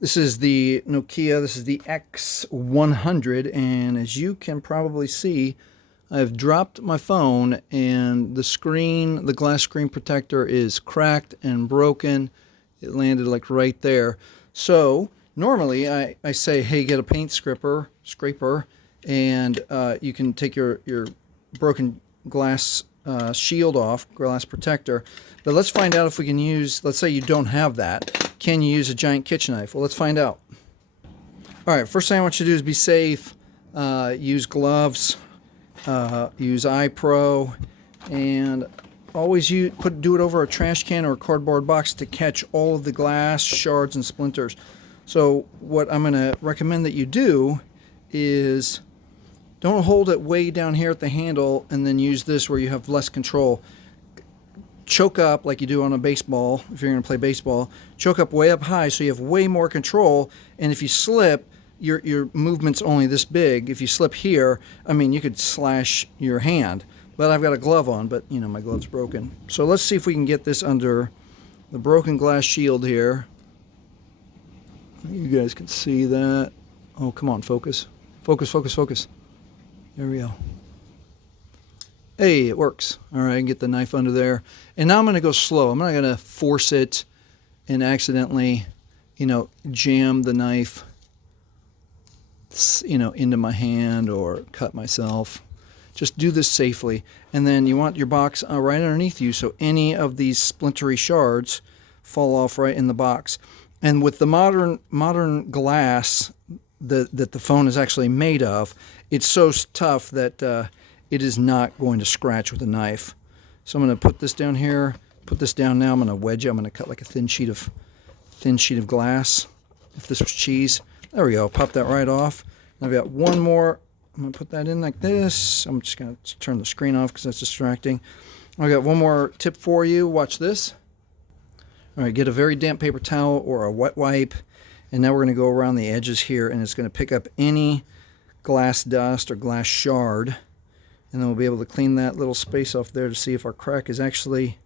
This is the Nokia, this is the X100, and as you can probably see, I've dropped my phone and the screen, the glass screen protector is cracked and broken. It landed like right there. So normally I say, hey, get a paint scraper, and you can take your broken glass shield off, glass protector. But let's find out if we can use, let's say you don't have that. Can you use a giant kitchen knife? Well, let's find out. All right, first thing I want you to do is be safe. Use gloves, use iPro, and always do it over a trash can or a cardboard box to catch all of the glass shards and splinters. So what I'm going to recommend that you do is don't hold it way down here at the handle and then use this where you have less control. Choke up like you do on a baseball, if you're going to play baseball. Choke up way up high so you have way more control, and if you slip, your movement's only this big. If you slip here, I mean, you could slash your hand. But I've got a glove on, but you know, my glove's broken. So let's see if we can get this under the broken glass shield here. You guys can see that. Oh, come on, focus. Focus, focus, focus. There we go. Hey, it works. All right, I can get the knife under there. And now I'm going to go slow. I'm not going to force it and accidentally, jam the knife, into my hand or cut myself. Just do this safely. And then you want your box right underneath you so any of these splintery shards fall off right in the box. And with the modern glass that the phone is actually made of, it's so tough that it is not going to scratch with a knife. So I'm going to put this down here, put this down now. I'm going to wedge it. I'm going to cut like a thin sheet of glass. If this was cheese, there we go. Pop that right off. I've got one more. I'm going to put that in like this. I'm just going to turn the screen off because that's distracting. I've got one more tip for you. Watch this. All right, get a very damp paper towel or a wet wipe. And now we're going to go around the edges here, and it's going to pick up any glass dust or glass shard. And then we'll be able to clean that little space off there to see if our crack is actually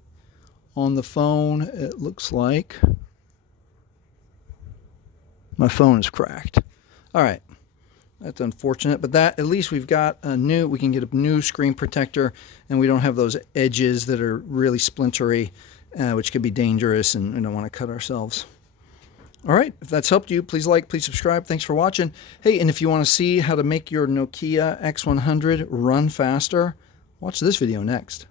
on the phone. It looks like my phone is cracked. All right, that's unfortunate, but that at least we can get a new screen protector, and we don't have those edges that are really splintery, which could be dangerous, and we don't want to cut ourselves. All right, if that's helped you, please like, please subscribe. Thanks for watching. Hey, and if you want to see how to make your Nokia X100 run faster, watch this video next.